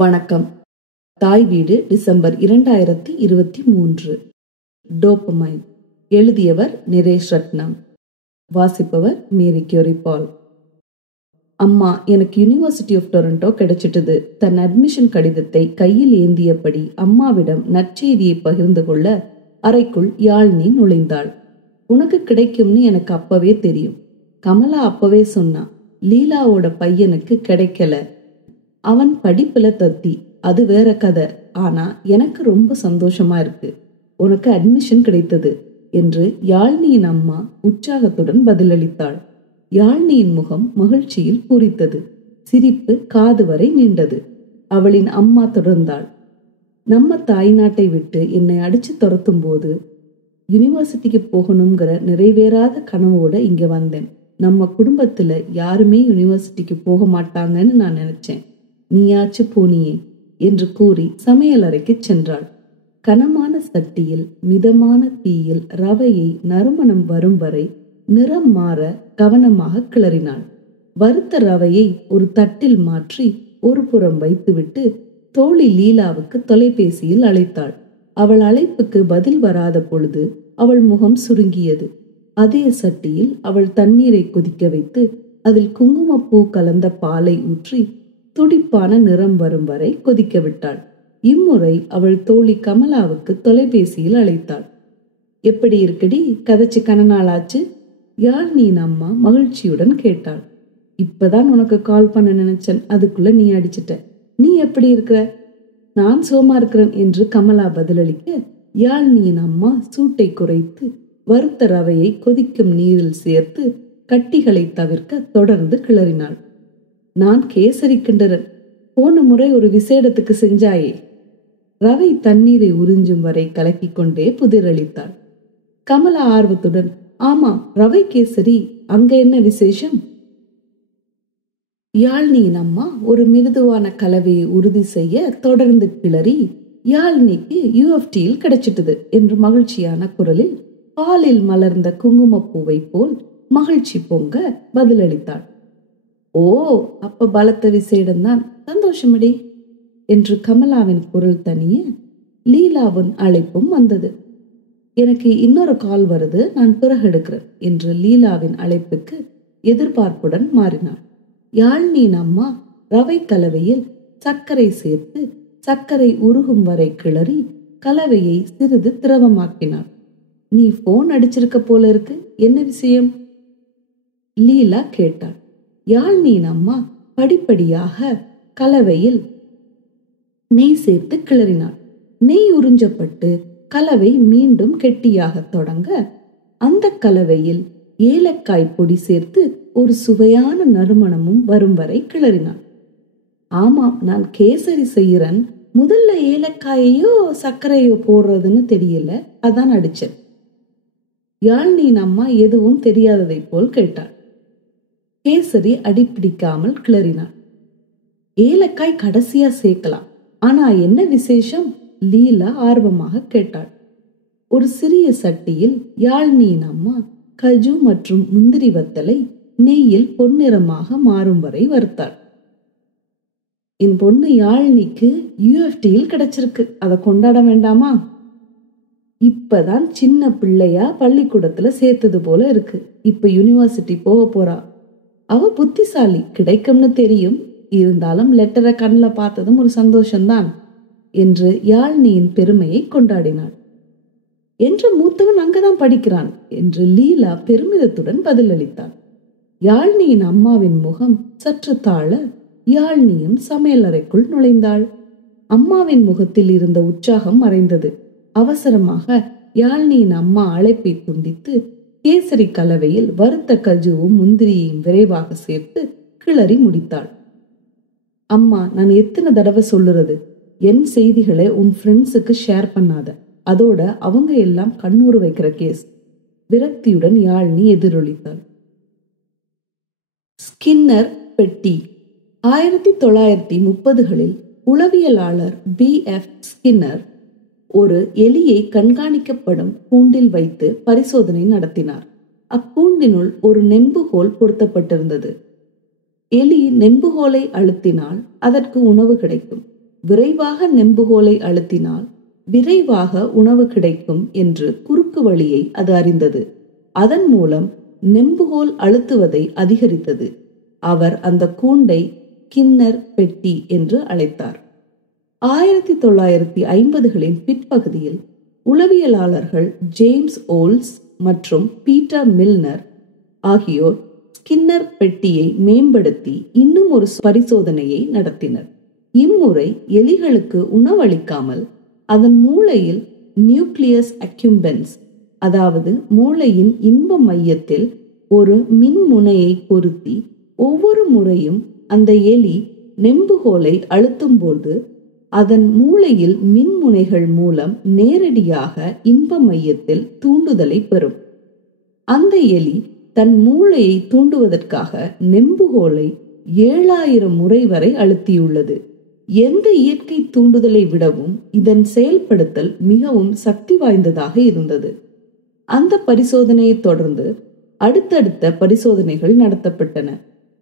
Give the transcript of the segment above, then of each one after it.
வணக்கம். தாய் வீடு, டிசம்பர் 2023. டோபமைன். எழுதியவர் நிரேஷ் ரத்னம். வாசிப்பவர் மேரி கியூரி பால். அம்மா, எனக்கு யூனிவர்சிட்டி ஆஃப் டொரண்டோ கிடைச்சிட்டது. தன் அட்மிஷன் கடிதத்தை கையில் ஏந்தியபடி அம்மாவிடம் நற்செய்தியை பகிர்ந்து கொள்ள அறைக்குள் யாழ்னி நுழைந்தாள். உனக்கு கிடைக்கும்னு எனக்கு அப்பவே தெரியும். கமலா அப்பவே சொன்னா, லீலாவோட பையனுக்கு கிடைக்கல. அவன் படிப்புல தத்தி, அது வேற கதை. ஆனா எனக்கு ரொம்ப சந்தோஷமா இருக்கு, உனக்கு அட்மிஷன் கிடைத்தது என்று யாழ்னியின் அம்மா உற்சாகத்துடன் பதிலளித்தாள். யாழ்னியின் முகம் மகிழ்ச்சியில் பூரித்தது. சிரிப்பு காது வரை நீண்டது. அவளின் அம்மா தொடர்ந்தாள். நம்ம தாய் நாட்டை விட்டு என்னை அடிச்சு துரத்தும் போது யூனிவர்சிட்டிக்கு போகணுங்கிற நிறைவேறாத கனவோட இங்க வந்தேன். நம்ம குடும்பத்துல யாருமே யூனிவர்சிட்டிக்கு போக மாட்டாங்கன்னு நான் நினைச்சேன். நீயாச்சு போனியே என்று கூறி சமையலறைக்கு சென்றாள். கனமான சட்டியில் மிதமான தீயில் ரவையை நறுமணம் வரும் வரை நிறம் மாற கவனமாக கிளறினாள். வறுத்த ரவையை ஒரு தட்டில் மாற்றி ஒரு புறம் வைத்துவிட்டு தோழி லீலாவுக்கு தொலைபேசியில் அழைத்தாள். அவள் அழைப்புக்கு பதில் வராத பொழுது அவள் முகம் சுருங்கியது. அதே சட்டியில் அவள் தண்ணீரை கொதிக்க வைத்து அதில் குங்குமப்பூ கலந்த பாலை ஊற்றி துடிப்பான நிறம் வரும் வரை கொதிக்க விட்டாள். இம்முறை அவள் தோழி கமலாவுக்கு தொலைபேசியில் அழைத்தாள். எப்படி இருக்குடி, கதைச்சு கனநாளாச்சு? யாழ்னியின் அம்மா மகிழ்ச்சியுடன் கேட்டாள். இப்பதான் உனக்கு கால் பண்ண நினைச்சேன், அதுக்குள்ள நீ அடிச்சிட்ட. நீ எப்படி இருக்கிற? நான் சோமா இருக்கிறேன் என்று கமலா பதிலளிக்க, யாழ்னியின் அம்மா சூட்டை குறைத்து வறுத்த ரவையை கொதிக்கும் நீரில் சேர்த்து கட்டிகளை தவிர்க்க தொடர்ந்து கிளறினாள். நான் கேசரி கிண்டறன், போன முறை ஒரு விசேடத்துக்கு செஞ்சாயே. ரவை தண்ணீரை உறிஞ்சும் வரை கலக்கி கொண்டே புதிரளித்தாள். கமலா ஆர்வத்துடன், ஆமா, ரவை கேசரி, அங்க என்ன விசேஷம்? யாழ்னியின் அம்மா ஒரு மிருதுவான கலவையை உறுதி செய்ய தொடர்ந்து கிளறி, யாழ்னிக்கு யூஎஃப்டியில் கிடைச்சிட்டது என்று மகிழ்ச்சியான குரலில் பாலில் மலர்ந்த குங்குமப்பூவை போல் மகிழ்ச்சி பொங்க பதிலளித்தாள். ஓ, அப்ப பலத்த விசேடம்தான், சந்தோஷமடி என்று கமலாவின் குரல் தனிய லீலாவின் அழைப்பும் வந்தது. எனக்கு இன்னொரு கால் வருது, நான் பிறகு எடுக்கிறேன் என்று லீலாவின் அழைப்புக்கு எதிர்பார்ப்புடன் மாறினாள். யாழ்னியின் அம்மா ரவை கலவையில் சர்க்கரை சேர்த்து சர்க்கரை உருகும் வரை கிளறி கலவையை சிறிது திரவமாக்கினாள். நீ போன் அடிச்சிருக்க போல இருக்கு, என்ன விஷயம்? லீலா கேட்டாள். யாழ்னியின் அம்மா படிப்படியாக கலவையில் நெய் சேர்த்து கிளறினாள். நெய் உறிஞ்சப்பட்டு கலவை மீண்டும் கெட்டியாக தொடங்க அந்த கலவையில் ஏலக்காய் பொடி சேர்த்து ஒரு சுவையான நறுமணமும் வரும் வரை கிளறினாள். ஆமாம், நான் கேசரி செய்யறேன், முதல்ல ஏலக்காயையோ சர்க்கரையோ போடுறதுன்னு தெரியல, அதான் அடிச்சேன். யாழ்னியின் அம்மா எதுவும் தெரியாததை போல் கேட்டாள். கேசரி அடிப்பிடிக்காமல் கிளறினாள். ஏலக்காய் கடைசியா சேர்க்கலாம், ஆனா என்ன விசேஷம்? லீலா ஆர்வமாக கேட்டாள். ஒரு சிறிய சட்டியில் யாழ்னியின் அம்மா கஜு மற்றும் முந்திரி வத்தலை நெய்யில் பொன்னிறமாக மாறும் வரை வறுத்தாள். என் பொண்ணு யாழ்னிக்கு யூஎஃப்டியில் கிடைச்சிருக்கு, அதை கொண்டாட வேண்டாமா? இப்பதான் சின்ன பிள்ளையா பள்ளிக்கூடத்துல சேர்த்தது போல இருக்கு, இப்ப யூனிவர்சிட்டி போக போறா. அவ புத்திசாலி, கிடைக்கும்னு தெரியும், இருந்தாலும் லெட்டரை கண்ணில் பார்த்ததும் ஒரு சந்தோஷம்தான் என்று யாழ்னியின் பெருமையை கொண்டாடினாள். என்று மூத்தவன் அங்கதான் படிக்கிறான் என்று லீலா பெருமிதத்துடன் பதிலளித்தாள். யாழ்னியின் அம்மாவின் முகம் சற்று தாழ யாழ்னியும் சமையலறைக்குள் நுழைந்தாள். அம்மாவின் முகத்தில் இருந்த உற்சாகம் மறைந்தது. அவசரமாக யாழ்னியின் அம்மா அழைப்பை துண்டித்து கேசரி கலவையில் வறுத்த கஜுவும் முந்திரியையும் விரைவாக சேர்த்து கிளறி முடித்தாள். அம்மா, நான் எத்தனை தடவை சொல்லுறது, என் செய்திகளை உன் ஃப்ரெண்ட்ஸுக்கு ஷேர் பண்ணாத, அதோட அவங்க எல்லாம் கண்ணூறு வைக்கிற கேஸ். விரக்தியுடன் யாழ்னி எதிரொலித்தாள். ஸ்கின்னர் பெட்டி. 1930களில் உளவியலாளர் B.F. ஸ்கின்னர் ஒரு எலியை கண்காணிக்கப்படும் கூண்டில் வைத்து பரிசோதனை நடத்தினார். அக்கூண்டினுள் ஒரு நெம்புகோல் பொருத்தப்பட்டிருந்தது. எலி நெம்புகோலை அழுத்தினால் அதற்கு உணவு கிடைக்கும். விரைவாக நெம்புகோலை அழுத்தினால் விரைவாக உணவு கிடைக்கும் என்று குறுக்கு வழியை அது அறிந்தது. அதன் மூலம் நெம்புகோல் அழுத்துவதை அதிகரித்தது. அவர் அந்த கூண்டை கின்னர் பெட்டி என்று அழைத்தார். 1950களின் பிற்பகுதியில் உளவியலாளர்கள் ஜேம்ஸ் ஓல்ஸ் மற்றும் பீட்டர் மில்னர் ஆகியோர் ஸ்கின்னர் பெட்டியை மேம்படுத்தி இன்னும் ஒரு பரிசோதனையை நடத்தினர். இம்முறை எலிகளுக்கு உணவளிக்காமல் அதன் மூளையில் நியூக்ளியஸ் அக்யூம்பன்ஸ், அதாவது மூளையின் இன்ப மையத்தில் ஒரு மின்முனையை பொருத்தி ஒவ்வொரு முறையும் அந்த எலி நெம்புகோலை அழுத்தும் போது அதன் மூளையில் மின்முனைகள் மூலம் நேரடியாக இன்ப மையத்தில் தூண்டுதலை பெறும். அந்த எலி தன் மூளையை தூண்டுவதற்காக நெம்புகோலை 7000 முறை வரை அழுத்தியுள்ளது. எந்த இயற்கை தூண்டுதலை விடவும் இதன் செயல்படுத்தல் மிகவும் சக்தி வாய்ந்ததாக இருந்தது. அந்த பரிசோதனையை தொடர்ந்து அடுத்தடுத்த பரிசோதனைகள் நடத்தப்பட்டன.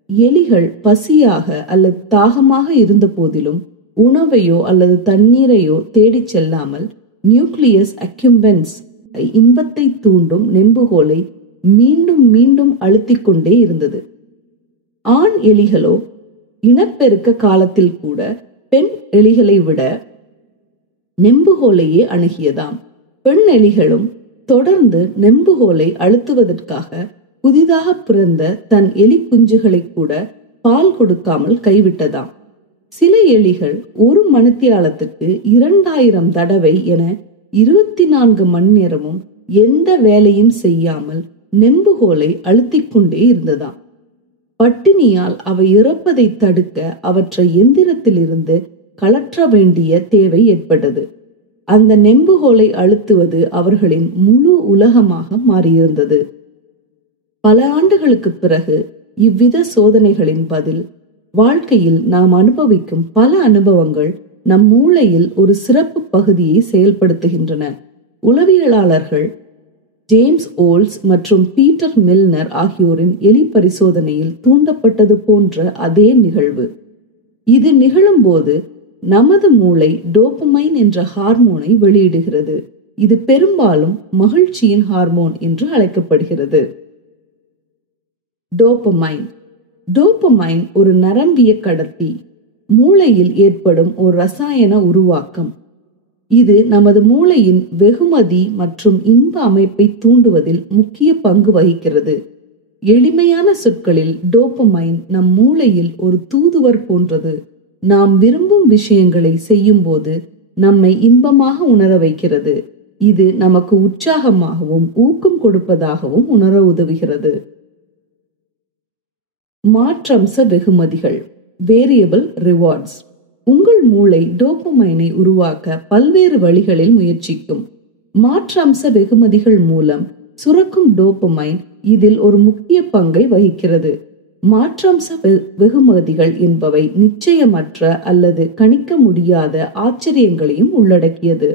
எலிகள் பசியாக அல்லது தாகமாக இருந்த போதிலும் உணவையோ அல்லது தண்ணீரையோ தேடிச் செல்லாமல் நியூக்ளியஸ் அக்யூம்பன்ஸ் இன்பத்தை தூண்டும் நெம்புகோலை மீண்டும் மீண்டும் அழுத்திக் கொண்டே இருந்தது. ஆண் எலிகளோ இனப்பெருக்க காலத்தில் கூட பெண் எலிகளை விட நெம்புகோலையே அணுகியதாம். பெண் எலிகளும் தொடர்ந்து நெம்புகோலை அழுத்துவதற்காக புதிதாக பிறந்த தன் எலி குஞ்சுகளை கூட பால் கொடுக்காமல் கைவிட்டதாம். சில எலிகள் ஒரு மணித்தியாலத்துக்கு 2000 தடவை என 24 மணி நேரமும் எந்த வேலையும் செய்யாமல் நெம்புகோலை அழுத்திக் கொண்டே இருந்ததாம். பட்டினியால் அவை இறப்பதை தடுக்க அவற்றை எந்திரத்திலிருந்து கலற்ற வேண்டிய தேவை ஏற்பட்டது. அந்த நெம்புகோலை அழுத்துவது அவர்களின் முழு உலகமாக மாறியிருந்தது. பல ஆண்டுகளுக்கு பிறகு இவ்வித சோதனைகளின் பதில் வாழ்க்கையில் நாம் அனுபவிக்கும் பல அனுபவங்கள் நம் மூளையில் ஒரு சிறப்பு பகுதியை செயல்படுத்துகின்றன. உளவியலாளர்கள் ஜேம்ஸ் ஓல்ஸ் மற்றும் பீட்டர் மில்னர் ஆகியோரின் எலி பரிசோதனையில் தூண்டப்பட்டது போன்ற அதே நிகழ்வு. இது நிகழும்போது நமது மூளை டோபமைன் என்ற ஹார்மோனை வெளியிடுகிறது. இது பெரும்பாலும் மகிழ்ச்சியின் ஹார்மோன் என்று அழைக்கப்படுகிறது. டோபமைன் டோபமைன் ஒரு நரம்பிய கடத்தி, மூளையில் ஏற்படும் ஒரு ரசாயன உருவாக்கம். இது நமது மூளையின் வெகுமதி மற்றும் இன்ப அமைப்பை தூண்டுவதில் முக்கிய பங்கு வகிக்கிறது. எளிமையான சொற்களில் டோபமைன் நம் மூளையில் ஒரு தூதுவர் போன்றது. நாம் விரும்பும் விஷயங்களை செய்யும் போது நம்மை இன்பமாக உணர வைக்கிறது. இது நமக்கு உற்சாகமாகவும் ஊக்கம் கொடுப்பதாகவும் உணர உதவுகிறது. மாற்றம்ச வெகுமதிகள், வேரியபிள் ரிவார்ட்ஸ். உங்கள் மூளை டோபமைனை உருவாக்க பல்வேறு வழிகளில் முயற்சிக்கும். மாற்றம்ச வெகுமதிகள் மூலம் சுரக்கும் டோபமைன் இதில் ஒரு முக்கிய பங்கை வகிக்கிறது. மாற்றம்ச வெகுமதிகள் என்பவை நிச்சயமற்ற அல்லது கணிக்க முடியாத ஆச்சரியங்களையும் உள்ளடக்கியது.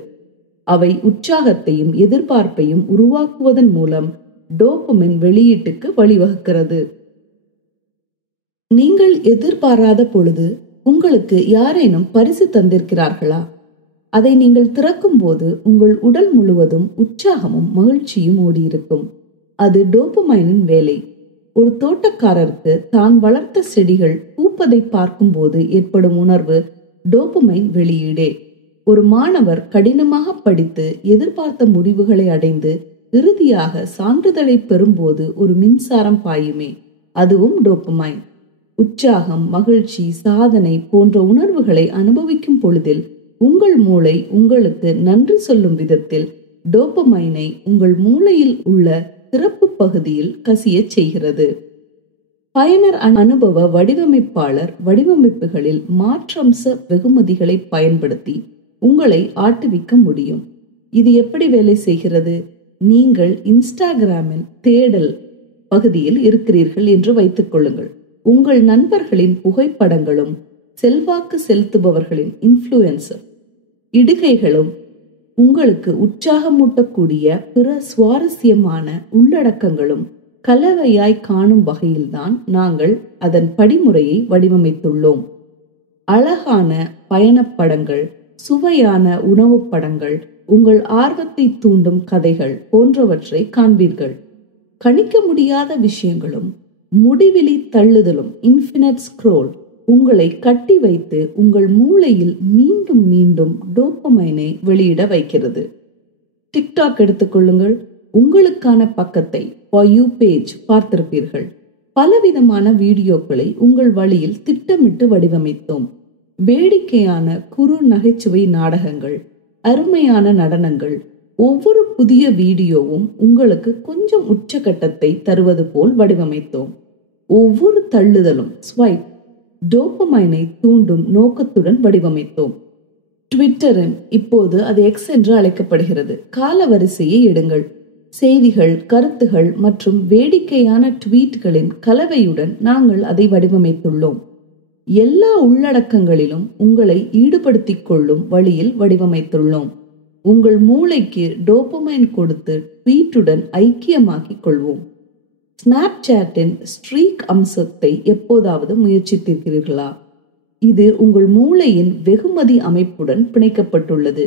அவை உற்சாகத்தையும் எதிர்பார்ப்பையும் உருவாக்குவதன் மூலம் டோபமைன் வெளியீட்டுக்கு வழிவகுக்கிறது. நீங்கள் எதிர்பாராத பொழுது உங்களுக்கு யாரேனும் பரிசு தந்திருக்கிறார்களா? அதை நீங்கள் திறக்கும் போது உங்கள் உடல் முழுவதும் உற்சாகமும் மகிழ்ச்சியும் ஓடியிருக்கும். அது டோபமைனின் வேலை. ஒரு தோட்டக்காரருக்கு தான் வளர்த்த செடிகள் பூப்பதை பார்க்கும் போது ஏற்படும் உணர்வு டோபமைன் வெளியீடே. ஒரு மாணவர் கடினமாக படித்து எதிர்பார்த்த முடிவுகளை அடைந்து இறுதியாக சான்றிதழை பெறும்போது ஒரு மின்சாரம் பாயுமே, அதுவும் டோபமைன். உற்சாகம், மகிழ்ச்சி, சாதனை போன்ற உணர்வுகளை அனுபவிக்கும் பொழுதில் உங்கள் மூளை உங்களுக்கு நன்றி சொல்லும் விதத்தில் டோபமைனை உங்கள் மூளையில் உள்ள சிறப்பு பகுதியில் கசியச் செய்கிறது. பயனர் அனுபவ வடிவமைப்பாளர் வடிவமைப்புகளில் மாற்றம்ச வெகுமதிகளை பயன்படுத்தி உங்களை ஆட்டுவிக்க முடியும். இது எப்படி வேலை செய்கிறது? நீங்கள் இன்ஸ்டாகிராமில் தேடல் பகுதியில் இருக்கிறீர்கள் என்று வைத்துக் கொள்ளுங்கள். உங்கள் நண்பர்களின் புகைப்படங்களும் செல்வாக்கு செலுத்துபவர்களின் இன்ஃப்ளூயன்சர் இடுகைகளும் உங்களுக்கு உற்சாகமூட்டக்கூடிய பிற சுவாரஸ்யமான உள்ளடக்கங்களும் கலவையாய் காணும் வகையில்தான் நாங்கள் அதன் படிமுறையை வடிவமைத்துள்ளோம். அழகான பயணப்படங்கள், சுவையான உணவுப் படங்கள், உங்கள் ஆர்வத்தை தூண்டும் கதைகள் போன்றவற்றை காண்பீர்கள். கணிக்க முடியாத விஷயங்களும் முடிவிலி தள்ளுதலும் இன்ஃபினிட் ஸ்க்ரோல் உங்களை கட்டி வைத்து உங்கள் மூளையில் மீண்டும் மீண்டும் டோபமைனை வெளியிட வைக்கிறது. டிக்டாக் எடுத்துக்கொள்ளுங்கள். உங்களுக்கான பக்கத்தை For You பேஜ் பார்த்திருப்பீர்கள். பலவிதமான வீடியோக்களை உங்கள் வழியில் திட்டமிட்டு வடிவமைத்தோம். வேடிக்கையான குறு நகைச்சுவை நாடகங்கள், அருமையான நடனங்கள், ஒவ்வொரு புதிய வீடியோவும் உங்களுக்கு கொஞ்சம் உச்சகட்டத்தை தருவது போல் வடிவமைத்தோம். ஒவ்வொரு தள்ளுதலும் ஸ்வைப் டோபமைனை தூண்டும் நோக்கத்துடன் வடிவமைத்தோம். ட்விட்டரின், இப்போது அது எக்ஸ் என்று அழைக்கப்படுகிறது, காலவரிசையை எடுங்கள். செய்திகள், கருத்துகள் மற்றும் வேடிக்கையான ட்வீட்களின் கலவையுடன் நாங்கள் அதை வடிவமைத்துள்ளோம். எல்லா உள்ளடக்கங்களிலும் உங்களை ஈடுபடுத்திக் கொள்ளும் வழியில் வடிவமைத்துள்ளோம். உங்கள் மூளைக்கு டோபமைன் கொடுத்து ட்வீட்டுடன் ஐக்கியமாக்கிக் கொள்வோம். ஸ்னாப்சாட்டின் ஸ்ட்ரீக் அம்சத்தை எப்போதாவது முயற்சித்திருக்கிறீர்களா? இது உங்கள் மூளையின் வெகுமதி அமைப்புடன் பிணைக்கப்பட்டுள்ளது.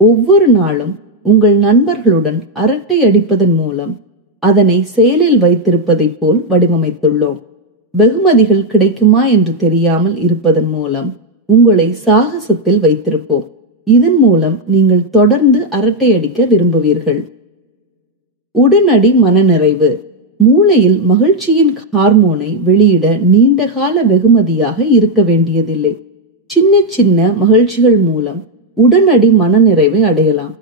ஒவ்வொரு நாளும் உங்கள் நண்பர்களுடன் அரட்டை அடிப்பதன் மூலம் அதனை செயலில் வைத்திருப்பதைப் போல் வடிவமைத்துள்ளோம். வெகுமதிகள் கிடைக்குமா என்று தெரியாமல் இருப்பதன் மூலம் உங்களை சாகசத்தில் வைத்திருப்போம். இதன் மூலம் நீங்கள் தொடர்ந்து அரட்டை அடிக்க விரும்புவீர்கள். உடனடி மனநிறைவு. மூளையில் மகிழ்ச்சியின் ஹார்மோனை வெளியிட நீண்டகால வெகுமதியாக இருக்க வேண்டியதில்லை. சின்ன சின்ன மகிழ்ச்சிகள் மூலம் உடனடி மனநிறைவை அடையலாம்.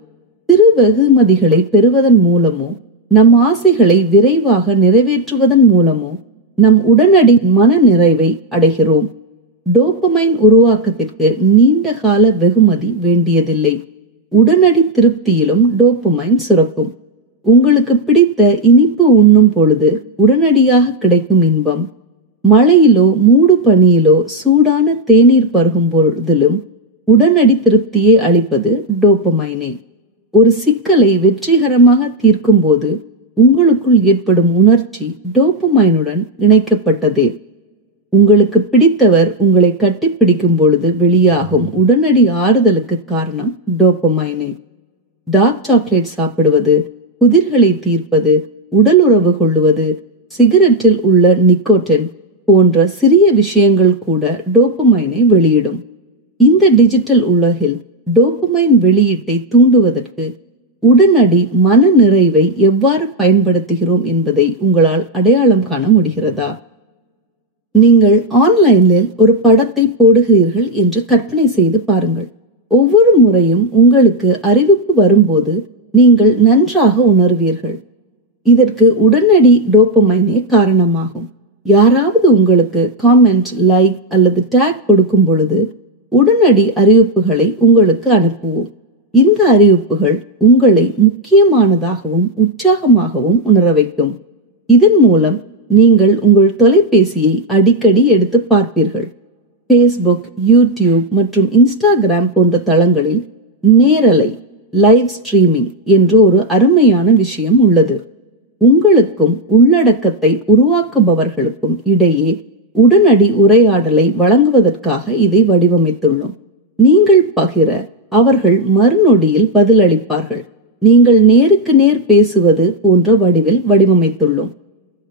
சிறு வெகுமதிகளை பெறுவதன் மூலமோ நம் ஆசைகளை விரைவாக நிறைவேற்றுவதன் மூலமோ நம் உடனடி மன நிறைவை அடைகிறோம். டோபமைன் உருவாக்கத்திற்கு நீண்ட கால வெகுமதி வேண்டியதில்லை. உடனடி திருப்தியிலும் டோபமைன் சுரக்கும். உங்களுக்கு பிடித்த இனிப்பு உண்ணும் பொழுது உடனடியாக கிடைக்கும் இன்பம், மழையிலோ மூடு பனியிலோ சூடான தேநீர் பருகும் பொழுதிலும் உடனடி திருப்தியை அளிப்பது டோபமைனே. ஒரு சிக்கலை வெற்றிகரமாக தீர்க்கும் போது உங்களுக்குள் ஏற்படும் உணர்ச்சி டோபமைனுடன் இணைக்கப்பட்டதே. உங்களுக்கு பிடித்தவர் உங்களை கட்டிப்பிடிக்கும் பொழுது வெளியாகும் உடனடி ஆறுதலுக்கு காரணம் டோபமைனே. டார்க் சாக்லேட் சாப்பிடுவது, புதிர்களை தீர்ப்பது, உடல் உறவு கொள்ளுவது, சிகரெட்டில் உள்ள நிக்கோட்டின் போன்ற சிறிய விஷயங்கள் கூட டோபமைனை வெளியிடும். இந்த டிஜிட்டல் உலகில் டோபமைன் வெளியீட்டை தூண்டுவதற்கு உடனடி மன நிறைவை எவ்வாறு பயன்படுத்துகிறோம் என்பதை உங்களால் அடையாளம் காண முடிகிறதா? நீங்கள் ஆன்லைனில் ஒரு படத்தை போடுகிறீர்கள் என்று கற்பனை செய்து பாருங்கள். ஒவ்வொரு முறையும் உங்களுக்கு அறிவிப்பு வரும்போது நீங்கள் நன்றாக உணர்வீர்கள். இதற்கு உடனடி டோபமைனே காரணமாகும். யாராவது உங்களுக்கு காமெண்ட், லைக் அல்லது டேக் கொடுக்கும் பொழுது உடனடி அறிவிப்புகளை உங்களுக்கு அனுப்புவோம். இந்த அறிவிப்புகள் உங்களை முக்கியமானதாகவும் உற்சாகமாகவும் உணர வைக்கும். இதன் மூலம் நீங்கள் உங்கள் தொலைபேசியை அடிக்கடி எடுத்து பார்ப்பீர்கள். ஃபேஸ்புக், யூடியூப் மற்றும் இன்ஸ்டாகிராம் போன்ற தளங்களில் நேரலை லைவ் ஸ்ட்ரீமிங் என்று ஒரு அருமையான விஷயம் உள்ளது. உங்களுக்கும் உள்ளடக்கத்தை உருவாக்குபவர்களுக்கும் இடையே உடனடி உரையாடலை வழங்குவதற்காக இதை வடிவமைத்துள்ளோம். நீங்கள் பகிர அவர்கள் மறுநொடியில் பதிலளிப்பார்கள். நீங்கள் நேருக்கு நேர் பேசுவது போன்ற வடிவில் வடிவமைத்துள்ளோம்.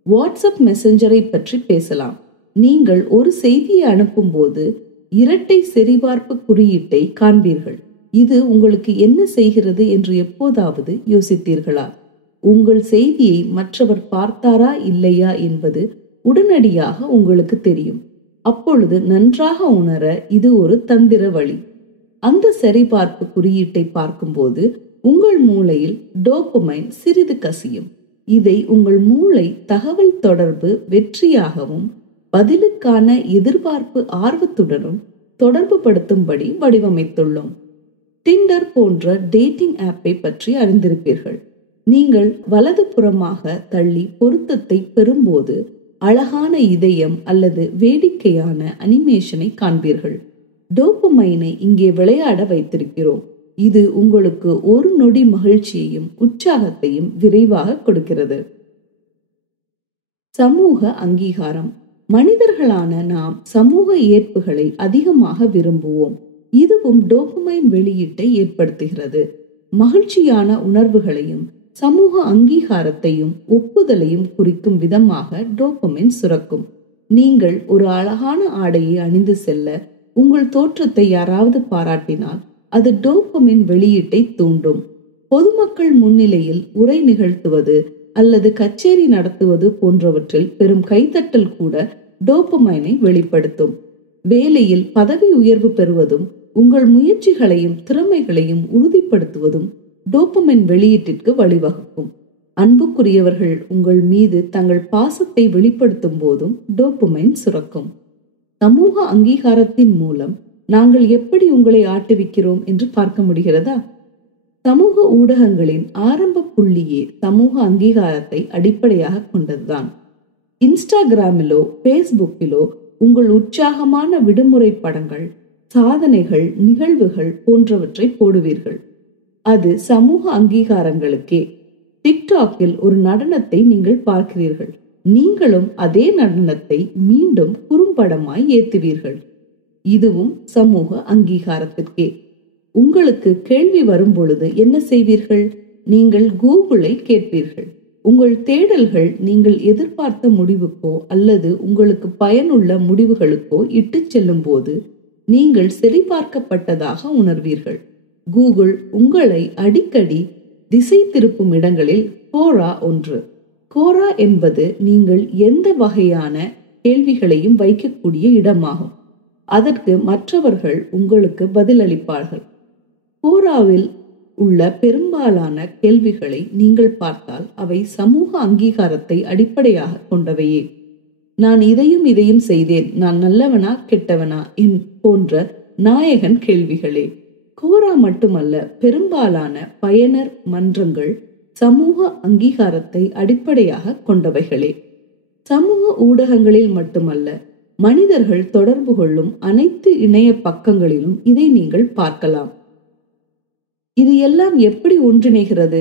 வாட்ஸ்அப் மெசஞ்சரை பற்றி பேசலாம். நீங்கள் ஒரு செய்தியை அனுப்பும் போது இரட்டை சரிபார்ப்பு குறியீட்டை காண்பீர்கள். இது உங்களுக்கு என்ன செய்கிறது என்று எப்போதாவது யோசித்தீர்களா? உங்கள் செய்தியை மற்றவர் பார்த்தாரா இல்லையா என்பது உடனடியாக உங்களுக்கு தெரியும். அப்பொழுது நன்றாக உணர இது ஒரு தந்திர வழி. அந்த சரிபார்ப்பு குறியீட்டை பார்க்கும்போது உங்கள் மூளையில் டோபமைன் சிறிது கசியும். இதை உங்கள் மூளை தகவல் தொடர்பு வெற்றியாகவும் பதிலுக்கான எதிர்பார்ப்பு ஆர்வத்துடனும் தொடர்பு படுத்தும்படி வடிவமைத்துள்ளோம். டிண்டர் போன்ற டேட்டிங் ஆப்பை பற்றி அறிந்திருப்பீர்கள். நீங்கள் வலது புறமாக தள்ளி பொருத்தத்தை பெறும்போது அழகான இதயம் அல்லது வேடிக்கையான அனிமேஷனை காண்பீர்கள். டோபமைனை இங்கே விளையாட வைத்திருக்கிறோம். இது உங்களுக்கு ஒரு நொடி மகிழ்ச்சியையும் உற்சாகத்தையும் விரைவாக கொடுக்கிறது. சமூக அங்கீகாரம். மனிதர்களான நாம் சமூக ஏற்புகளை அதிகமாக விரும்புவோம். இதுவும் டோபமைன் வெளியீட்டை ஏற்படுத்துகிறது. மகிழ்ச்சியான உணர்வுகளையும் சமூக அங்கீகாரத்தையும் ஒப்புதலையும் குறிக்கும் விதமாக டோபமைன் சுரக்கும். நீங்கள் ஒரு அழகான ஆடையை அணிந்து செல்ல உங்கள் தோற்றத்தை யாராவது பாராட்டினால் அது டோபமைன் வெளியீட்டை தூண்டும். பொதுமக்கள் முன்னிலையில் உரை நிகழ்த்துவது அல்லது கச்சேரி நடத்துவது போன்றவற்றில் பெரும் கைத்தட்டல் கூட டோபமைனை வெளிப்படுத்தும். வேலையில் பதவி உயர்வு பெறுவதும் உங்கள் முயற்சிகளையும் திறமைகளையும் உறுதிப்படுத்துவதும் டோபமைன் வெளியீட்டிற்கு வழிவகுக்கும். அன்புக்குரியவர்கள் உங்கள் மீது தங்கள் பாசத்தை வெளிப்படுத்தும் போதும் டோபமைன் சுரக்கும். சமூக அங்கீகாரத்தின் மூலம் நாங்கள் எப்படி உங்களை ஆட்டுவிக்கிறோம் என்று பார்க்க முடிகிறதா? சமூக ஊடகங்களின் ஆரம்ப புள்ளியே சமூக அங்கீகாரத்தை அடிப்படையாக கொண்டதுதான். இன்ஸ்டாகிராமிலோ பேஸ்புக்கிலோ உங்கள் உற்சாகமான விடுமுறை படங்கள், சாதனைகள், நிகழ்வுகள் போன்றவற்றை போடுவீர்கள். அது சமூக அங்கீகாரங்களுக்கே. டிக்டாக்கில் ஒரு நடனத்தை நீங்கள் பார்க்கிறீர்கள். நீங்களும் அதே நடனத்தை மீண்டும் குறும்படமாய் ஏத்துவீர்கள். இதுவும் சமூக அங்கீகாரத்திற்கே. உங்களுக்கு கேள்வி வரும் பொழுது என்ன செய்வீர்கள்? நீங்கள் கூகுளை கேட்பீர்கள். உங்கள் தேடல்கள் நீங்கள் எதிர்பார்த்த முடிவுக்கோ அல்லது உங்களுக்கு பயனுள்ள முடிவுகளுக்கோ இட்டு செல்லும் போது நீங்கள் சரிபார்க்கப்பட்டதாக உணர்வீர்கள். கூகுள் உங்களை அடிக்கடி திசை திருப்பும் இடங்களில் கோரா ஒன்று. கோரா என்பது நீங்கள் எந்த வகையான கேள்விகளையும் வைக்கக்கூடிய இடமாகும். அதற்கு மற்றவர்கள் உங்களுக்கு பதிலளிப்பார்கள். கோராவில் உள்ள பெரும்பாலான கேள்விகளை நீங்கள் பார்த்தால் அவை சமூக அங்கீகாரத்தை அடிப்படையாக கொண்டவையே. நான் இதையும் செய்தேன், நான் நல்லவனா கெட்டவனா போன்ற நாயகன் கேள்விகளே. கோரா மட்டுமல்ல, பெரும்பாலான பயனர் மன்றங்கள் சமூக அங்கீகாரத்தை அடிப்படையாக கொண்டவைகளே. சமூக ஊடகங்களில் மட்டுமல்ல, மனிதர்கள் தொடர்பு கொள்ளும் அனைத்து இணைய பக்கங்களிலும் இதை நீங்கள் பார்க்கலாம். இது எல்லாம் எப்படி ஒன்றிணைகிறது?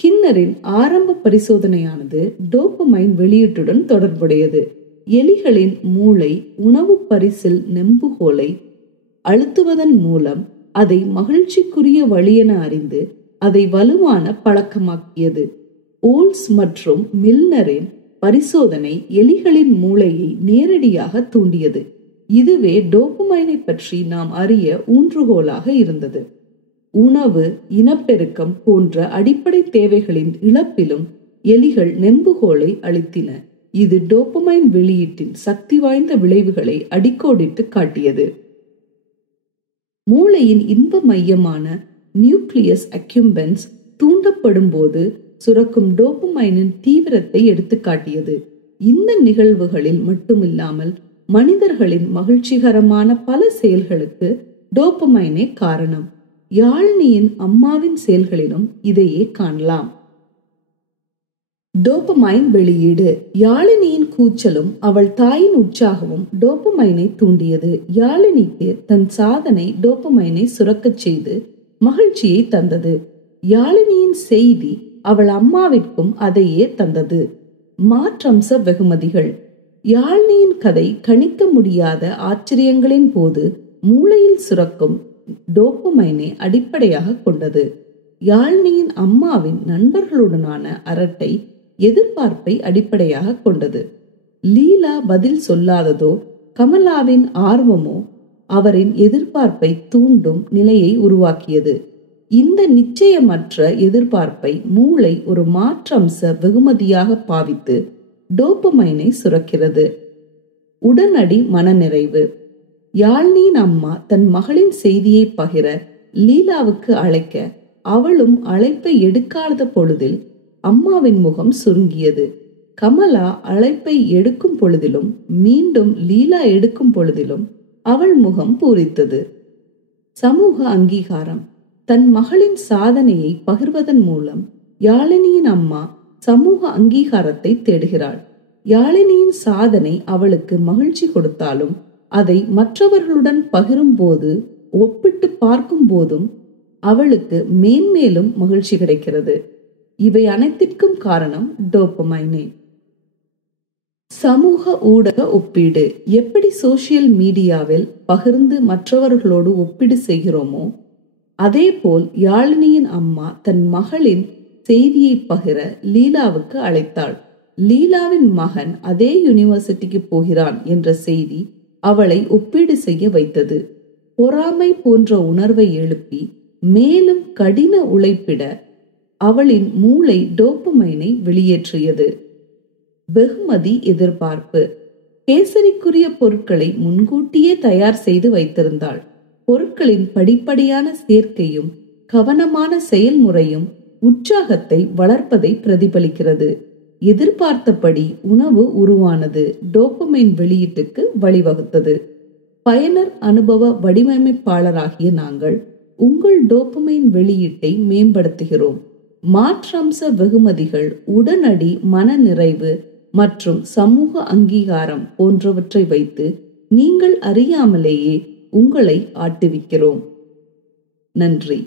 கின்னரின் ஆரம்ப பரிசோதனையானது டோபமைன் வெளியீட்டுடன் தொடர்புடையது. எலிகளின் மூளை உணவு பரிசில் நெம்புகோலை அழுத்துவதன் மூலம் அதை மகிழ்ச்சிக்குரிய வழியென அறிந்து அதை வலுவான பழக்கமாக்கியது. ஓல்ஸ் மற்றும் மில்னரின் பரிசோதனை எலிகளின் மூளையை நேரடியாக தூண்டியது. இதுவே டோபமைனை பற்றி நாம் அறிய ஊன்றுகோலாக இருந்தது. உணவு, இனப்பெருக்கம் போன்ற அடிப்படை தேவைகளின் இழப்பிலும் எலிகள் நெம்புகோலை அளித்தன. இது டோபமைன் வெளியீட்டின் சக்தி வாய்ந்த விளைவுகளை அடிக்கோடிட்டு காட்டியது. மூளையின் இன்ப மையமான நியூக்ளியஸ் அக்யூம்பன்ஸ் தூண்டப்படும் போது சுரக்கும் டோபமைனின் தீவிரத்தை எடுத்து காட்டியது. இந்த நிகழ்வுகளில் மட்டுமில்லாமல் மனிதர்களின் மகிழ்ச்சிகரமான பல செயல்களுக்கு டோபமைனே காரணம். யாழ்னியின் அம்மாவின் செயல்களிலும் இதையே காணலாம். டோபமைன் வெளியீடு. யாழினியின் கூச்சலும் அவள் தாயின் உற்சாகமும் டோபமைனை தூண்டியது. யாழினிக்கு தன் சாதனை டோபமைனை சுரக்கச் செய்து மகிழ்ச்சியை தந்தது. யாழினியின் செய்தி அவள் அம்மாவிற்கும் அதையே தந்தது. மாற்றம்ச வெகுமதிகள். யாழ்னியின் கதை கணிக்க முடியாத ஆச்சரியங்களின் போது மூளையில் சுரக்கும் டோபமைனை அடிப்படையாக கொண்டது. யாழ்னியின் அம்மாவின் நண்பர்களுடனான அரட்டை எதிர்பார்ப்பை அடிப்படையாக கொண்டது. லீலா பதில் சொல்லாததோ கமலாவின் ஆர்வமோ அவரின் எதிர்பார்ப்பை தூண்டும் நிலையை உருவாக்கியது. இந்த நிச்சயமற்ற எதிர்பார்ப்பை மூளை ஒரு மாற்றம்ச வெகுமதியாக பாவித்து டோபமைனை சுரக்கிறது. உடனடி மனநிறைவு. யாழ்னியின் அம்மா தன் மகளின் செய்தியை பகிர லீலாவுக்கு அழைக்க அவளும் அழைப்பை எடுக்காத பொழுதில் அம்மாவின் முகம் சுருங்கியது. கமலா அழைப்பை எடுக்கும் பொழுதிலும் மீண்டும் லீலா எடுக்கும் பொழுதிலும் அவள் முகம் பூரித்தது. சமூக அங்கீகாரம். தன் மகளின் சாதனையை பகிர்வதன் மூலம் யாழினியின் அம்மா சமூக அங்கீகாரத்தை தேடுகிறாள். யாழினியின் சாதனை அவளுக்கு மகிழ்ச்சி கொடுத்தாலும் அதை மற்றவர்களுடன் பகிரும் போது ஒப்பிட்டு பார்க்கும் போதும் அவளுக்கு மேன்மேலும் மகிழ்ச்சி கிடைக்கிறது. இவை அனைத்திற்கும் காரணம் டோபமைனே. சமூக ஊடக ஒப்பீடு. எப்படி சோசியல் மீடியாவில் பகிர்ந்து மற்றவர்களோடு ஒப்பீடு செய்கிறோமோ அதேபோல் யாழினியின் அம்மா தன் மகளின் செய்தியை பகிர லீலாவுக்கு அழைத்தாள். லீலாவின் மகன் அதே யூனிவர்சிட்டிக்கு போகிறான் என்ற செய்தி அவளை ஒப்பீடு செய்ய வைத்தது. பொறாமை போன்ற உணர்வை எழுப்பி மேலும் கடின உழைப்பிட அவளின் மூளை டோபமைனை வெளியேற்றியது. வெகுமதி எதிர்பார்ப்பு. கேசரிக்குரிய பொருட்களை முன்கூட்டியே தயார் செய்து வைத்திருந்தாள். பொருட்களின் படிப்படியான சேர்க்கையும் கவனமான செயல்முறையும் உற்சாகத்தை வளர்ப்பதை பிரதிபலிக்கிறது. எதிர்பார்த்தபடி உணவு உருவானது. டோபமைன் வெளியீட்டுக்கு வழிவகுத்தது. பயனர் அனுபவ வடிவமைப்பாளராகிய நாங்கள் உங்கள் டோபமைன் வெளியீட்டை மேம்படுத்துகிறோம். மாற்றம்ச வெகுமதிகள், உடனடி மன நிறைவு மற்றும் சமூக அங்கீகாரம் போன்றவற்றை வைத்து நீங்கள் அறியாமலேயே உங்களை ஆட்டுவிக்கிறோம். நன்றி.